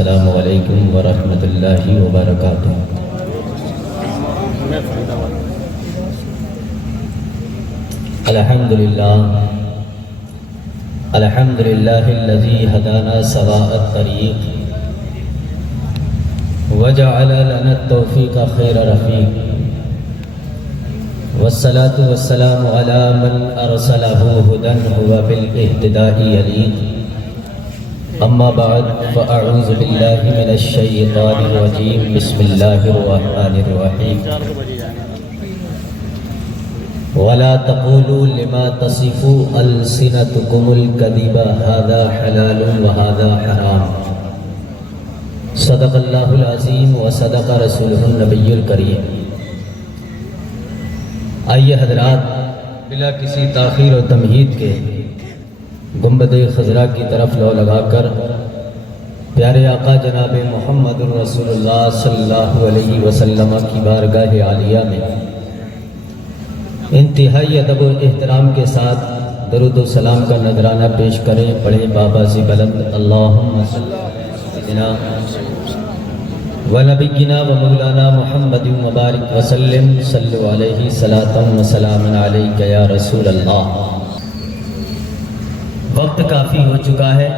السلام علیکم ورحمۃ اللہ وبرکاتہ۔ الحمدللہ الحمدللہ الذی ہدانا سواء الطریق وجعل لنا التوفیق خیر رفیق، والصلاة والسلام علی من ارسلہ ہدی هو بالاہتداء یلیق، اما بعد فاعوذ باللہ من الشیطان الرجیم، بسم اللہ الرحمن الرحیم۔ ولا تقولوا لما تصف ألسنتكم الكذب هذا حلال وهذا حرام، صدق اللہ العظیم وصدق رسولہ النبی الکریم۔ آئیے حضرات، بلا کسی تاخیر و تمہید کے گنبد خضرا کی طرف لو لگا کر پیارے آقا جناب محمد رسول اللہ صلی اللہ علیہ وسلم کی بارگاہ عالیہ میں انتہائی ادب و احترام کے ساتھ درود و سلام کا نذرانہ پیش کریں۔ پڑھیں بابا سے بلند اللہم صلی علی و نبینا و مولانا محمد مبارک وسلم، صلو علیہ صلاۃ و سلام علیک یا رسول اللہ۔ وقت کافی ہو چکا ہے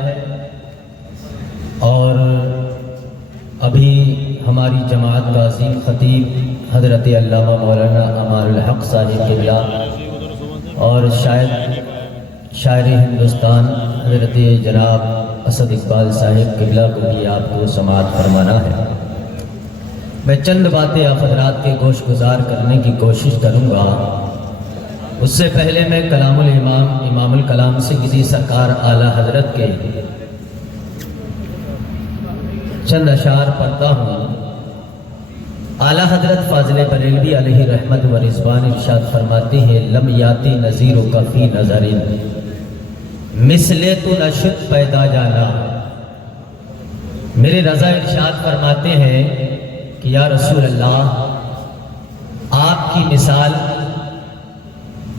اور ابھی ہماری جماعت کا عظیم خطیب حضرت علامہ مولانا امان الحق صاحب قبلہ اور شاعر ہندوستان حضرت جناب اسد اقبال صاحب قبلہ کو بھی آپ کو سماعت فرمانا ہے۔ میں چند باتیں آپ حضرات کے گوش گزار کرنے کی کوشش کروں گا۔ اس سے پہلے میں کلام الامام امام الکلام سیدی سرکار اعلیٰ حضرت کے چند اشعار پڑھتا ہوں۔ اعلیٰ حضرت فاضل بریلوی علیہ رحمت و رضوان ارشاد فرماتے ہیں، لم یاتی نظیرک فی نظر مثل تو نشد پیدا جانا۔ میرے رضا ارشاد فرماتے ہیں کہ یا رسول اللہ، آپ کی مثال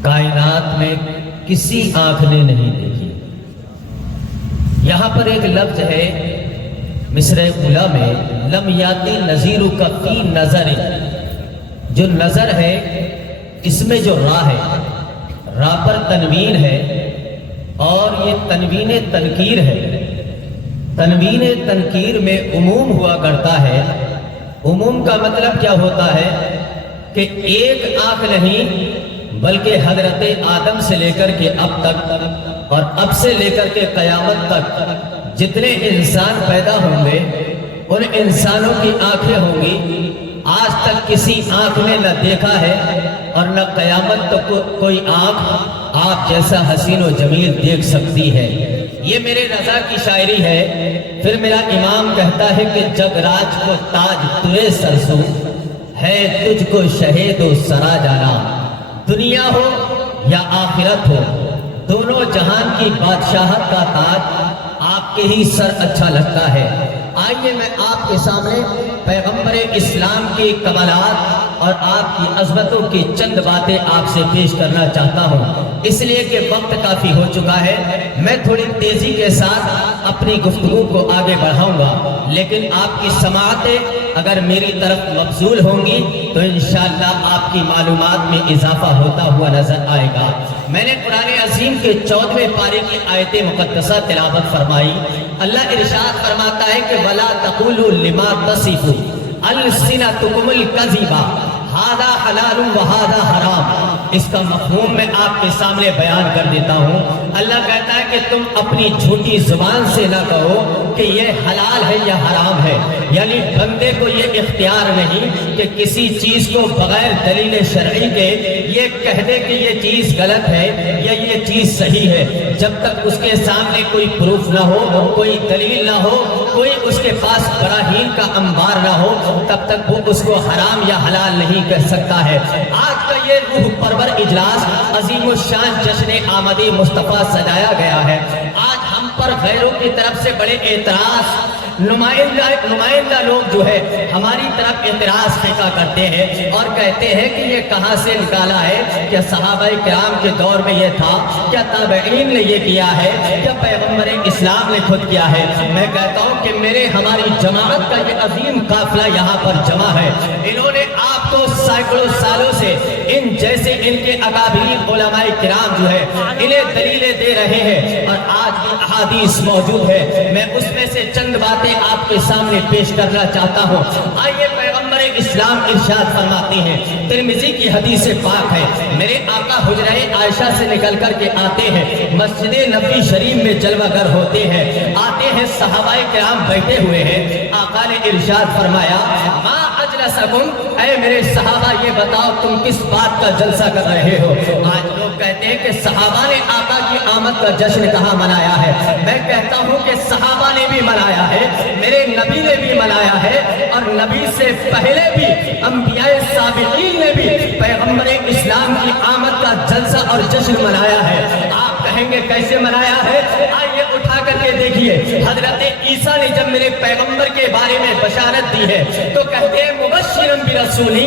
کائنات میں کسی آنکھ نے نہیں دیکھی۔ یہاں پر ایک لفظ ہے مصرع اولیٰ میں، لم یاتی نظیرک فی نظر، جو نظر ہے اس میں جو را ہے، را پر تنوین ہے اور یہ تنوین تنکیر ہے۔ تنوین تنکیر میں عموم ہوا کرتا ہے۔ عموم کا مطلب کیا ہوتا ہے کہ ایک آنکھ نہیں بلکہ حضرت آدم سے لے کر کے اب تک اور اب سے لے کر کے قیامت تک جتنے انسان پیدا ہوں گے ان انسانوں کی آنکھیں ہوں گی۔ آج تک کسی آنکھ نے نہ دیکھا ہے اور نہ قیامت تک کوئی آنکھ آپ جیسا حسین و جمیل دیکھ سکتی ہے۔ یہ میرے رضا کی شاعری ہے۔ پھر میرا امام کہتا ہے کہ جگ راج کو تاج توے سرسوں ہے، تجھ کو شہید و سرا جانا۔ دنیا ہو یا آخرت ہو، دونوں جہان کی بادشاہت کا تاج آپ کے ہی سر اچھا لگتا ہے۔ آئیے میں آپ کے سامنے پیغمبر اسلام کی کمالات اور آپ کی عظمتوں کی چند باتیں آپ سے پیش کرنا چاہتا ہوں، اس لیے کہ وقت کافی ہو چکا ہے۔ میں تھوڑی تیزی کے ساتھ اپنی گفتگو کو آگے بڑھاؤں گا، لیکن آپ کی سماعتیں اگر میری طرف مبذول ہوں گی تو انشاءاللہ آپ کی معلومات میں اضافہ ہوتا ہوا نظر آئے گا۔ میں نے قرآن عظیم کے 14ویں پارے کی آیت مقدسہ تلاوت فرمائی۔ اللہ ارشاد فرماتا ہے کہ وَلَا تَقُولُوا لِمَا تَصِفُ أَلْسِنَتُكُمُ الْكَذِبَ هَذَا حَلَالٌ وَهَذَا حَرَامٌ۔ اس کا مفہوم میں آپ کے سامنے بیان کر دیتا ہوں۔ اللہ کہتا ہے کہ تم اپنی جھوٹی زبان سے نہ کہو کہ یہ حلال ہے یا حرام ہے، یعنی بندے کو یہ اختیار نہیں کہ کسی چیز کو بغیر دلیل شرعی کے یہ کہہ دے کہ یہ چیز غلط ہے یا یہ چیز صحیح ہے۔ جب تک اس کے سامنے کوئی پروف نہ ہو، کوئی دلیل نہ ہو، کوئی اس کے پاس براہین کا انبار نہ ہو، تب تک وہ اس کو حرام یا حلال نہیں کہہ سکتا ہے۔ آج کا یہ روح پرور اجلاس عظیم الشان جشن آمد مصطفیٰ سجایا گیا ہے۔ آج ہم پر غیروں کی طرف سے بڑے اعتراض نمائندہ لوگ جو ہے ہماری طرف اعتراض پھینکا کرتے ہیں اور کہتے ہیں کہ یہ کہاں سے نکالا ہے؟ کیا صحابہ کرام کے دور میں یہ تھا؟ کیا تابعین نے یہ کیا ہے؟ کیا پیغمبر اسلام نے خود کیا ہے؟ میں کہتا ہوں کہ ہماری جماعت کا یہ عظیم قافلہ یہاں پر جمع ہے. انہوں نے آپ کو سینکڑوں سالوں سے ان جیسے ان کے اکابرین علماء کرام جو ہے انہیں دلیلیں دے رہے ہیں اور آج بھی احادیث موجود ہے. میں اس میں سے چند باتیں آپ کے سامنے پیش کرنا چاہتا ہوں. آئیے پیغمبر اسلام ارشاد فرماتے ہیں، ترمذی کی حدیث پاک ہے، میرے آقا حجرہ عائشہ سے نکل کر کے آتے ہیں، مسجد نبوی شریف میں جلوہ گر ہوتے ہیں، آتے ہیں، صحابہ کرام بیٹھے ہوئے ہیں. آقا نے ارشاد فرمایا، ما اجلسکم، اے میرے صحابہ یہ بتاؤ تم کس بات کا جلسہ کر رہے ہو؟ آج لوگ کہتے ہیں کہ صحابہ نے آقا کی آمد کا جشن کہاں منایا ہے. میں کہتا ہوں کہ صحابہ نے بھی منایا ہے، میرے نبی نے بھی منایا ہے، اور نبی سے پہلے بھی انبیاء سابقین نے بھی پیغمبر اسلام کی آمد کا جلسہ اور جشن منایا ہے. آپ کہیں گے کیسے منایا ہے؟ آئیے اٹھا کر کے دیکھیے. حضرت عیسیٰ نے جب میرے پیغمبر کے بارے میں بشارت دی ہے تو کہتے ہیں مبشرا برسول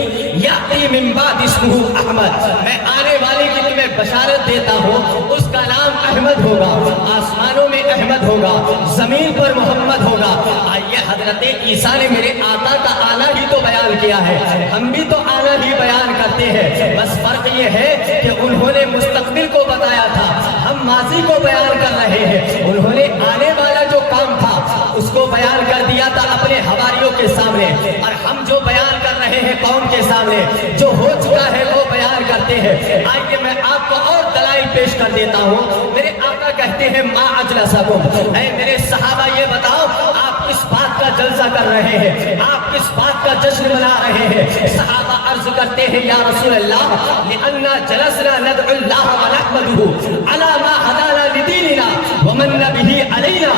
یاتی من بعد اسمہ احمد، میں آنے والے کی تمہیں بشارت دیتا ہوں، اس کا نام احمد ہوگا، آسمانوں میں احمد ہوگا، زمین پر محمد ہوگا. آئیے حضرت عیسیٰ نے میرے آقا کا آنا ہی تو بیان کیا ہے، ہم بھی تو آنا ہی بیان کرتے ہیں. بس فرق یہ ہے کہ انہوں نے مستقبل کو بتایا تھا، ہم ماضی کو بیان کر رہے ہیں. انہوں نے آنے والا جو کام تھا اس کو بیان کر دیا تھا اپنے حواریوں کے سامنے، اور ہم جو بیان کر رہے ہیں قوم کے سامنے جو ہو چکا ہے وہ بیان کرتے ہیں. آئیے میں آپ کو اور دلائل پیش کر دیتا ہوں. میرے آقا کہتے ہیں ما اجلسکم، اے میرے صحابہ یہ بتاؤ آپ کس بات کا جلسہ کر رہے ہیں، آپ کس بات کا جشن منا رہے ہیں؟ صحابہ عرض کرتے ہیں یا رسول اللہ لأننا جلسنا ندعو اللہ ونحمده على ما هدانا لدیننا ومن به علینا.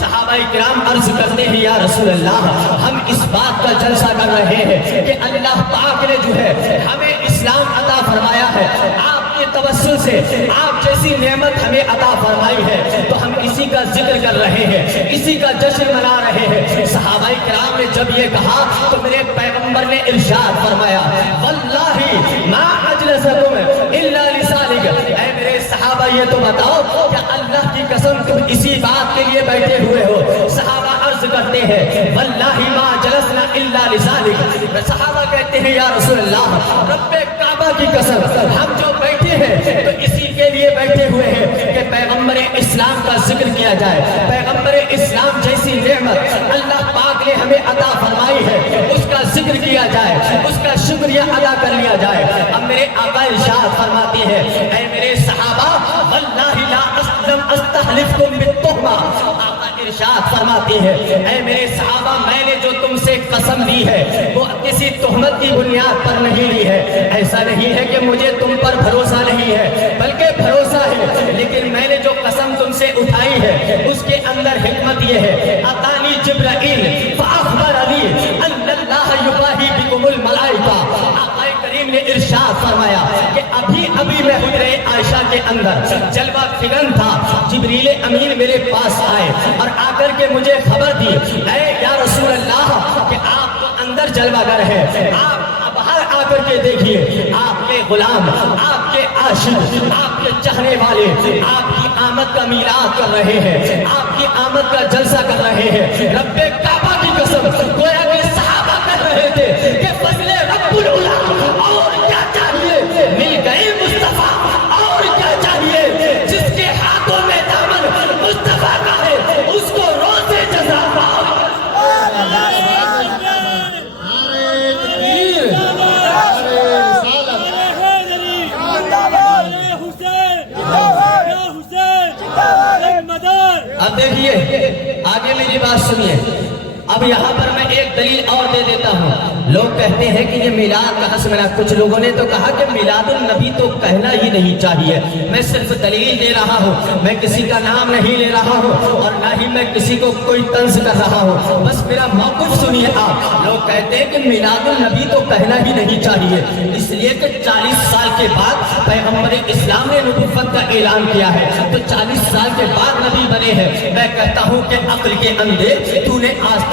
صحابہ کرام عرض کرتے ہیں یا رسول اللہ ہم اس بات کا جلسہ کر رہے ہیں کہ اللہ پاک نے جو ہے ہمیں اسلام عطا فرمایا ہے، آپ کے توسل سے آپ جیسی نعمت ہمیں عطا فرمائی ہے تو ہم اسی کا ذکر کر رہے ہیں، اسی کا جشن منا رہے ہیں. صحابہ کرام نے جب یہ کہا تو میرے پیغمبر نے ارشاد فرمایا واللہ ما اجلسکم الا لذالک، اے میرے صحابہ یہ تو بتاؤ کہ اللہ کی قسم تم اسی بات کے لیے بیٹھے ہوئے ہو؟ صحابہ عرض کرتے ہیں واللہ ما جلسنا الا لذالک. صحابہ کہتے ہیں یا رسول اللہ رب کعبہ کی قسم ہم جو بیٹھے ہیں تو اسی کے لیے بیٹھے ہوئے ہیں کہ پیغمبر اسلام کا ذکر کیا جائے، پیغمبر اسلام جیسی نعمت اللہ پاک نے ہمیں عطا فرمائی ہے اس کا ذکر کیا جائے، اس کا شکریہ ادا کر لیا جائے. اب میرے آقا ارشاد فرماتے ہیں اے میرے صحابہ واللہ لا استحلفکم بالتہمہ. آقا ارشاد فرماتے ہیں اے میرے صحابہ میں نے جو تم سے قسم دی ہے وہ کسی تہمت کی بنیاد پر نہیں لی ہے. ایسا نہیں ہے کہ مجھے تم پر بھروسہ نہیں ہے بلکہ بھروسہ ہے، لیکن میں نے جو قسم تم سے اٹھائی ہے اس کے اندر حکمت یہ ہے اتانی جبرائیل فاخبرنی ان اللہ یباہی بکم الملائکہ. آقا کریم نے ارشاد فرمایا کہ ابھی میں حجرہ عائشہ کے اندر جلوہ فگن تھا، جبریل امین میرے پاس آئے اور آ کر کے مجھے خبر دی اے یا رسول اللہ کہ آپ تو اندر جلوہ گر ہے، آپ باہر آ کر کے دیکھیے آپ کے غلام، آپ کے عاشق، آپ کے چاہنے والے آپ کی آمد کا میلاد کر رہے ہیں، آپ کی آمد کا جلسہ کر رہے ہیں. رب کعبہ کی قسم گویا کہ صحابہ کر رہے تھے کہ فضل رب العلا اور کیا چاہیے، مل گئے مصطفیٰ اور کیا چاہیے، جس کے ہاتھوں میں دامن مصطفیٰ کا ہے اس کو روزے جزا پاؤ. اب دیکھیے آگے میری بات سنیے. اب یہاں پر میں ایک دلیل اور دے دیتا ہوں. لوگ کہتے ہیں کہ یہ میلاد کا حسن ہے، کچھ لوگوں نے تو کہا کہ میلاد النبی تو کہنا ہی نہیں چاہیے. میں صرف دلیل دے رہا ہوں، میں کسی کا نام نہیں لے رہا ہوں اور نہ ہی میں کسی کو کوئی طنز کر رہا ہوں، بس میرا موقف سنیے آپ. لوگ کہتے ہیں کہ میلاد النبی تو کہنا ہی نہیں چاہیے اس لیے کہ 40 سال کے بعد پیغمبر اسلام نے نبوت کا اعلان کیا ہے تو 40 سال کے بعد نبی بنے ہیں. میں کہتا ہوں کہ عقل کے اندھے تو نے آج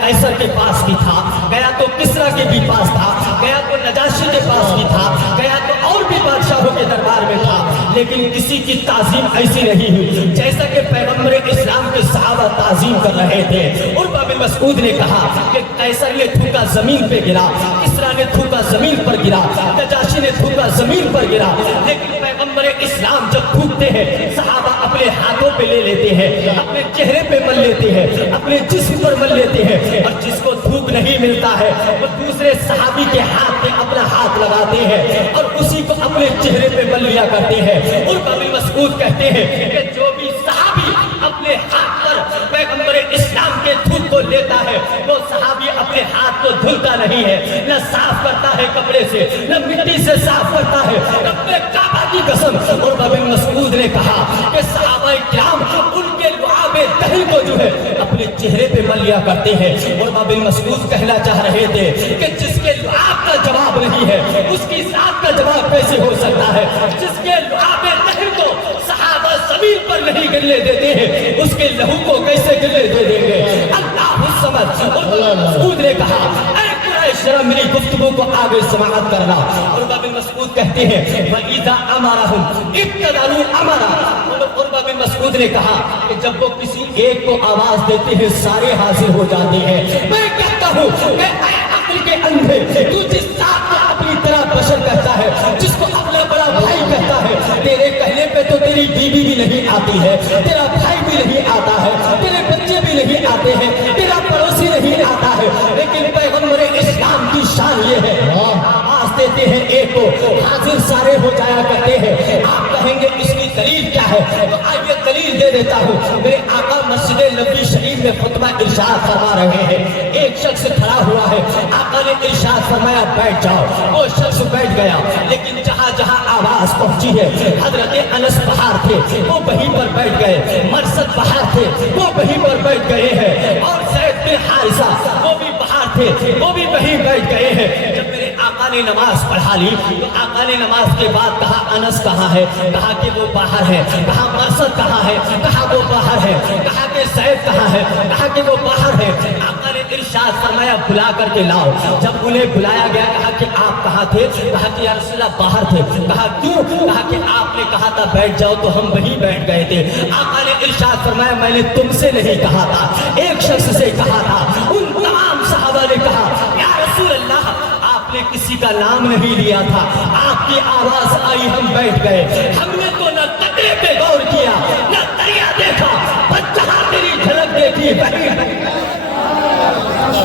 قیصر کے پاس بھی تھا, گیا تو کسرا کے بھی پاس تھا, گیا تو نجاشی کے پاس بھی تھا, گیا تو اور بھی بادشاہوں کے دربار میں تھا, لیکن کسی کی تعظیم ایسی نہیں ہوئی جیسا کہ پیغمبر اسلام کے صحابہ تعظیم کر رہے تھے. عروہ بن مسعود نے کہا کہ قیصر نے تھوکا زمین پہ گرا, کسرا نے تھوکا زمین پر گرا, نجاشی نے تھوکا زمین پر گرا, لیکن پیغمبر اسلام جب تھوکتے ہیں صحابہ اپنے ہاتھوں پہ لے لیتے ہیں, اپنے چہرے پہ مل لیتے ہیں, اپنے جسم پر مل لیتے ہیں, اور جس کو تھوک نہیں ملتا ہے وہ دوسرے صحابی کے ہاتھ پہ اپنا ہاتھ لگاتے ہیں اور اسی کو اپنے چہرے پہ مل لیا کرتے ہیں. عروہ بن مسعود کہتے ہیں کہ جو بھی صحابی اپنے ہاتھ پر پیغمبر اسلام کے تھوک کو لیتا ہے وہ صحابی اپنے ہاتھ کو دھلتا نہیں ہے, نہ صاف کرتا ہے کپڑے سے, نہ مٹی سے صاف کرتا ہے. اپنے کعبہ کی قسم عروہ بن مسعود نے کہا کہ صحابہ کرام ان کے لعاب دہن کو جو ہے اپنے چہرے پہ مل لیا کرتے ہیں. عروہ بن مسعود کہنا چاہ رہے تھے کہ جس کے لعاب کا جواب نہیں ہے اس کی ذات کا جواب کیسے ہو سکتا ہے, جس کے لعاب دہن کو صحابہ زمین پر نہیں گرنے دیتے ہیں اس کے لہو کو کیسے گرنے دے دیں گے. اللہ الصمد. عروہ بن مسعود نے کہا اے قریش ذرا میری گفتگو کو آگے سماعت کرنا. عروہ بن مسعود کہتے ہیں وَإِذَا أَمَرَهُمْ ابْتَدَرُوا أَمَرًا. عروہ بن مسعود نے کہا کہ جب وہ کسی ایک کو آواز دیتے ہیں سارے حاضر ہو جاتے ہیں. میں کہتا ہوں کہ اے عقل کے اندھے, تو جس ذات کو اپنی طرح بشر کہتا ہے, جس کو اپنا بڑا بھائی کہتا ہے, تیرے کہنے پہ تو تیری بیوی بھی نہیں آتی ہے, تیرا بھائی بھی نہیں آتا ہے, تیرے بچے بھی نہیں آتے ہیں, تیرا پڑوسی نہیں آتا ہے, لیکن پیغمبر اسلام کی شان یہ ہے آواز دیتے ہیں ایک کو حاضر سارے ہو جایا کرتے ہیں. آپ کہیں گے اس کی دلیل کیا ہے, تو آئیے دلیل دے دیتا ہوں. میرے آقا مسجد نبوی شریف میں خطبہ ارشاد فرما رہے ہیں, ایک شخص کھڑا ہوا ہے, آقا نے ارشاد فرمایا بیٹھ جاؤ. وہ شخص بیٹھ گیا, لیکن جہاں جہاں آواز پہنچی ہے حضرت انس باہر تھے وہ وہیں پر بیٹھ گئے, مرثد باہر تھے وہ وہیں پر بیٹھ گئے ہیں, اور زید بن حارثہ وہ بھی باہر تھے وہ بھی وہیں بیٹھ گئے ہیں. جب میرے آقا نے نماز پڑھا لی تو آقا نے نماز کے بعد کہا انس کہاں ہے, کہا کہ وہ باہر ہے, کہا مرثد کہاں ہے, کہا وہ باہر ہے, کہا کہ زید کہاں ہے, کہا کہ وہ باہر ہے. آقا نے ارشاد فرمایا بلا کر کے لاؤ. جب انہیں بلایا گیا کہا کہ آپ کہاں تھے, کہا کہ یا رسول اللہ باہر تھے. کہا کیوں, کہا کہ آپ نے کہا تھا بیٹھ جاؤ تو ہم وہیں بیٹھ گئے تھے. آقا نے ارشاد فرمایا میں نے تم سے نہیں کہا تھا, ایک شخص سے کہا تھا. ان تمام صحابہ نے کہا یا رسول اللہ آپ نے کسی کا نام نہیں لیا تھا, آپ کی آواز آئی ہم بیٹھ گئے. ہم نے تو نہ قطرے پہ غور کیا نہ دریا دیکھا, بس جہاں تیری جھلک دیکھی وہیں.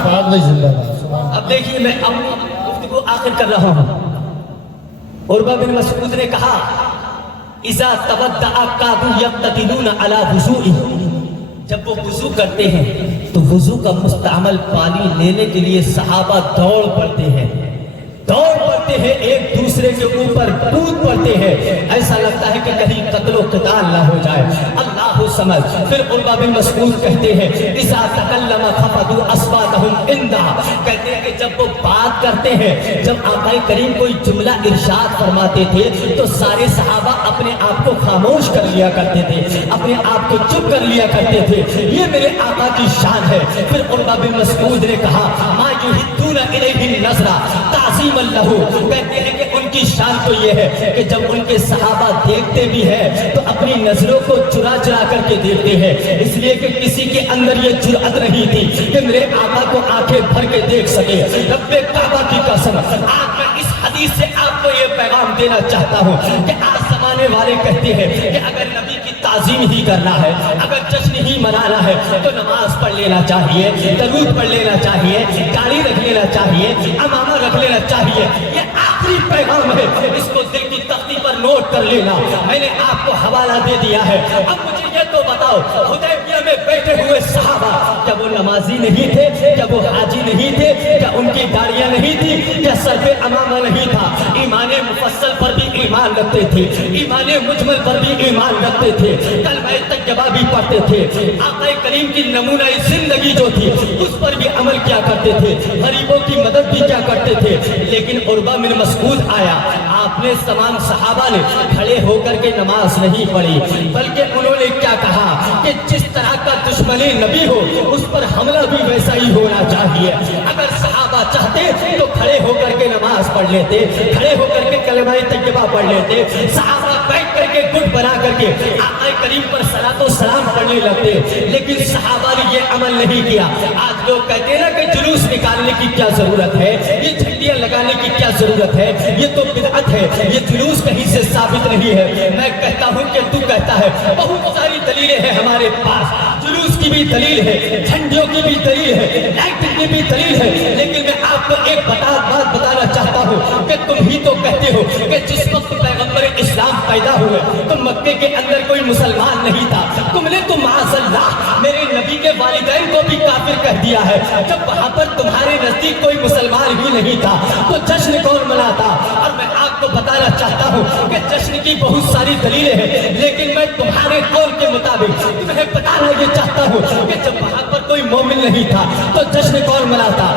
اب دیکھیے میں اپنی گفتگو آخر کر رہا ہوں. عروہ بن مسعود نے کہا اذا تودع كادوا يقتتلون على وضوئه. جب وہ وضو کرتے ہیں تو وضو کا مستعمل پانی لینے کے لیے صحابہ دوڑ پڑتے ہیں, دوڑ پڑتے ہیں, ایک دوسرے کے اوپر کود پڑتے ہیں, ایسا لگتا ہے کہ کہیں قتل و قتال نہ ہو جائے. اللہ سمجھ. پھر عروہ بن مسعود کہتے ہیں اذا تکلم خفضوا اصواتهم عندها. کہتے ہیں کہ جب وہ بات کرتے ہیں, جب آقا کریم کوئی جملہ ارشاد فرماتے تھے تو سارے صحابہ اپنے آپ کو خاموش کر لیا کرتے تھے, اپنے آپ کو چپ کر لیا کرتے تھے. یہ میرے آقا کی شان ہے. پھر عروہ بن مسعود نے کہا ما یحدون الیہ النظر تعظیم اللہ. کہتے ہیں کہ ان کی شان تو یہ ہے کہ جب ان کے صحابہ دیکھتے بھی ہیں تو اپنی نظروں کو چرا چرا کر کے دیکھتے ہیں, اس لیے کہ کسی کے اندر یہ جرأت نہیں تھی کہ میرے آقا کو آنکھیں بھر کے دیکھ سکے. رب کعبہ کی قسم آج میں اس حدیث سے آپ کو یہ پیغام دینا چاہتا ہوں کہ آج زمانے والے کہتے ہیں کہ اگر نبی کی تعظیم ہی کرنا ہے, اگر جشن ہی منانا ہے تو نماز پڑھ لینا چاہیے, درود پڑھ لینا چاہیے, داڑھی رکھ لینا چاہیے, عمامہ رکھ لینا چاہیے. یہ آخری پیغام ہے, اس کو دل کی تختی پر نوٹ کر لینا. میں نے آپ کو حوالہ دے دیا ہے. اب مجھے یہ تو بتاؤ حدیبیہ میں بیٹھے ہوئے صحابہ کیا وہ نمازی نہیں تھے, کیا وہ حاجی نہیں تھے, کیا ان کی داڑیاں نہیں تھی, کیا سر پہ عمامہ نہیں تھا؟ ایمان مفصل پر بھی ایمان رکھتے تھے, ایمان مجمل پر بھی ایمان رکھتے تھے, کلمہ طیبہ بھی پڑھتے تھے. آقا کریم کی نمونہ زندگی جو تھی اس پر بھی عمل کیا کرتے تھے, غریبوں کی مدد بھی کیا کرتے تھے. لیکن عروہ بن مسعود آیا, آپ نے تمام صحابہ نے کھڑے ہو کر کے نماز نہیں پڑھی بلکہ انہوں نے کیا کہا کہ جس طرح کا دشمن نبی ہو اس پر حملہ بھی ویسا ہی ہونا چاہیے. اگر صحابہ چاہتے تو کھڑے ہو کر کے نماز پڑھ لیتے, کھڑے ہو کر کے کلمہ طیبہ پڑھ لیتے, صحابہ بیٹھ کر کے گٹ بنا کر کے آقا کریم پر صلاۃ و سلام پڑھنے لگتے, لیکن صحابہ نے یہ عمل نہیں کیا. آج لوگ کہتے ہیں نا کہ جلوس نکالنے کی کیا ضرورت ہے, یہ جھنڈیاں لگانے کی کیا ضرورت ہے, یہ تو بدعت ہے, یہ جلوس کہیں سے ثابت نہیں ہے. میں کہتا ہوں کہ تو کہتا ہے بہت ساری دلیلیں ہیں ہمارے پاس, جلوس کی بھی دلیل ہے, جھنڈیوں کی بھی دلیل ہے, لائٹنگ کی بھی دلیل ہے, لیکن میں آپ کو ایک بات بتانا چاہتا ہوں کہ تم ہی تو کہتے ہو کہ جس وقت پیغمبر اسلام پیدا ہوئے تو مکے کے اندر کوئی مسلمان نہیں تھا. تم نے تو معاذ اللہ میرے نبی کے والدین کو بھی کافر کہہ دیا ہے. جب وہاں پر تمہارے نزدیک کوئی مسلمان ہی نہیں تھا تو جشن کون مناتا؟ اور میں آپ کو بتانا چاہتا ہوں کہ جشن کی بہت ساری دلیلیں ہیں, لیکن میں تمہارے قول کے مطابق تمہیں بتانا یہ چاہتا ہوں کہ جب وہاں پر کوئی مومن نہیں تھا تو جشن کون مناتا؟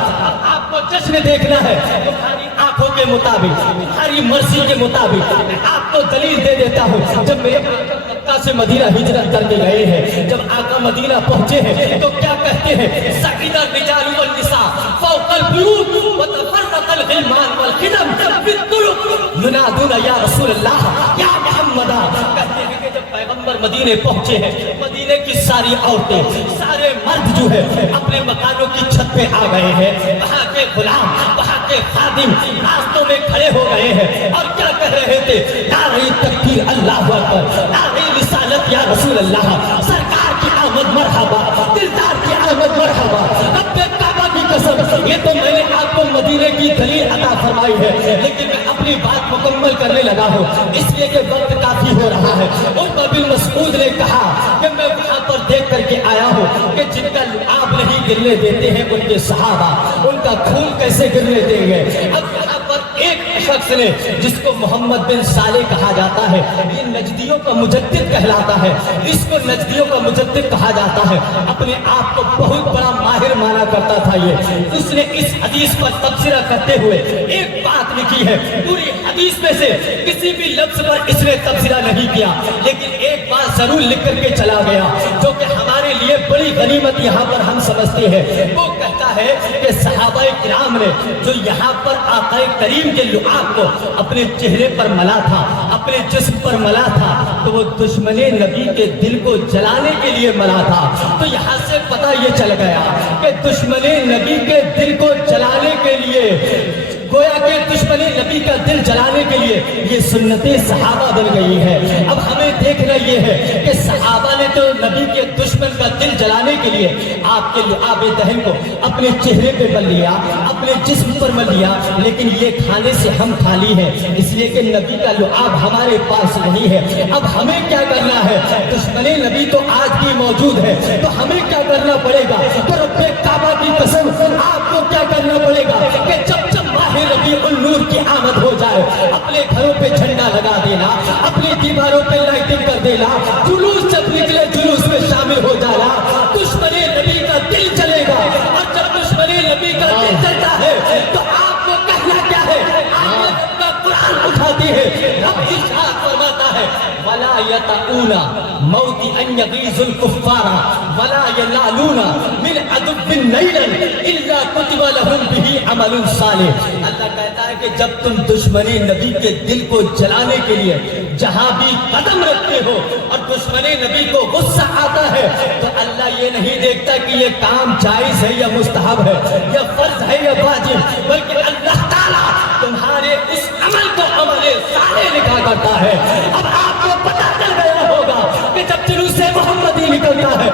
آپ کو جشن دیکھنا ہے تمہاری آنکھوں کے مطابق, تمہاری مرضی کے مطابق. میں آپ کو دلیل دے دیتا ہوں. جب میرے مکہ سے مدینہ ہجرت کر کے گئے ہیں, جب آقا مدینہ پہنچے ہیں تو کیا کہتے ہیں؟ سعید الرجال والنساء فوق البیوت وتفرق الغلمان والخدم فی الطرق ینادون یا رسول اللہ یا محمد. کہتے ہیں کہ جب پیغمبر مدینے پہنچے ہیں, مدینے کی ساری عورتیں, سارے مرد جو ہے اپنے مکانوں کی چھت پہ آ گئے ہیں. وہاں کے غلام, وہاں کے خادم راستوں میں کھڑے ہو گئے ہیں اور کیا کہہ رہے تھے؟ نعرہ تکبیر اللہ اکبر, نعرہ رسالت یا رسول اللہ, سرکار کی آمد مرحبا, دلدار کی آمد مرحبا, رب کعبہ کی قسم. یہ تو میں نے آپ کو مدینے کی دلیل عطا فرمائی ہے, لیکن میں اپنی بات مکمل کرنے لگا ہوں اس لیے کہ وقت کافی ہو رہا ہے. عروہ بن مسعود نے کہا کہ میں وہاں پر دیکھ کر کے آیا ہوں کہ جن کا لعاب نہیں گرنے دیتے ہیں ان کے صحابہ, ان کا خون کیسے گرنے دیں گے. اب یہاں پر ایک شخص نے جس کو محمد بن صالح کہا جاتا ہے, یہ نجدیوں کا مجدد کہلاتا ہے, اس کو نجدیوں کا مجدد کہا جاتا ہے, اپنے آپ کو بہت بڑا ماہر مانا کرتا تھا. یہ اس نے اس حدیث پر تبصرہ کرتے ہوئے ایک بات لکھی ہے. پوری حدیث میں سے کسی بھی لفظ پر اس نے تبصرہ نہیں کیا, لیکن ایک بات ضرور لکھ کر کے چلا گیا جو کہ ہمارے لیے بڑی غنیمت یہاں پر ہم سمجھتے ہیں. وہ کہتا ہے کہ صحابہ کرام نے جو یہاں پر آقا کریم کے لعاب کو اپنے چہرے پر ملا تھا, اپنے جسم پر ملا تھا, تو وہ دشمن نبی کے دل کو جلانے کے لیے ملا تھا. تو یہاں سے پتہ یہ چل گیا کہ دشمن نبی کے دل کو جلانے کے لیے, گویا کہ دشمن نبی کا دل جلانے کے لیے یہ سنت صحابہ بن گئی ہے. اب ہمیں دیکھنا یہ ہے کہ صحابہ نے تو نبی کے دشمن کا دل جلانے کے لیے آپ کے لعاب دہن کو اپنے چہرے پہ مل لیا, اپنے جسم پر مل لیا, لیکن یہ کھانے سے ہم خالی ہیں اس لیے کہ نبی کا لعاب ہمارے پاس نہیں ہے. اب ہمیں کیا کرنا ہے؟ دشمن نبی تو آج بھی موجود ہے, تو ہمیں کیا کرنا پڑے گا؟ تو رب کعبہ کی قسم آپ کو کیا کرنا پڑے گا کہ جب ماہ ربیع النور کی آمد ہو جائے, اپنے گھروں پہ جھنڈا لگا دینا, اپنی دیواروں پہ لائٹنگ کر دینا, جلوس جب نکلے جلوس میں شامل ہو جانا. دشمن نبی کا دل چلے گا, اور جب دشمن نبی کا دل چلتا ہے تو آپ کو کہنا کیا ہے؟ آپ کا قرآن اٹھاتے ہیں, رب ارشاد فرماتا ہے وَلَا يَتَعُونَ مَوْتِ أَنْ يَغِيظُ الْكُفَّارَ وَلَا يَلَالُونَ مِنْ عَدُوٍّ نَيْلًا إِلَّا كُتِبَ لَهُمْ بِهِ عَمَلٌ صَالِحٌ. اللہ کہتا ہے کہ جب تم دشمن نبی کے دل کو جلانے کے لیے جہاں بھی قدم رکھتے ہو اور دشمن نبی کو غصہ آتا ہے تو اللہ یہ نہیں دیکھتا کہ یہ کام جائز ہے یا مستحب ہے یا فرض ہے یا واجب, بلکہ اللہ تعالیٰ تمہارے اس عمل کو عمل صالح لکھا کرتا ہے. اب آپ کو پتہ چل گیا ہوگا کہ جب جلوس محمدی نکلتا ہے,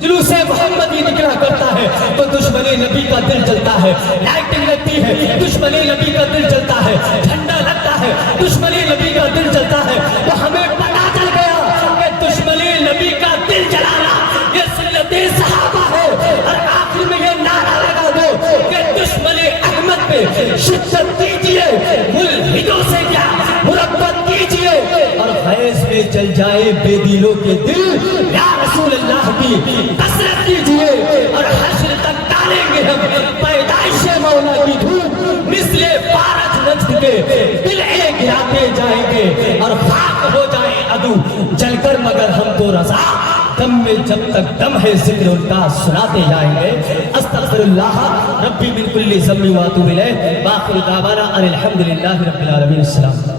جلوس محمدی نکلا کرتا ہے تو دشمن نبی کا دل جلتا ہے, لائٹنگ لگتی ہے, دشمن نبی کا دل جلتا ہے, جھنڈا لگتا ہے, دشمن نبی کا دل جلتا ہے. تو ہمیں پتہ چل گیا کہ دشمن نبی کا دل جلانا یہ سنت صحابہ ہے. اور آخر میں یہ نعرہ لگا دو کہ دشمن احمد پہ شدت کیجئے, ملحدوں سے کیا مربت کیجئے, اور غیظ میں جل جائے بے دلوں کے دل, یا رسول اللہ کی کثرت کیجئے, اور حشر تک ڈالیں گے ہم پیدائش مولا کی دھوپ, مثل پارج نجد کے دلیں گراتے جائیں گے اور خاک ہو جائیں بعد جل کر مگر ہم تو رضا دم میں جب تک دم ہے ذکر ان کا سناتے جائیں گے استغفر اللہ ربی من کل ذنب واتوب الیہ باخر دعوانا ان الحمدللہ رب العالمین السلام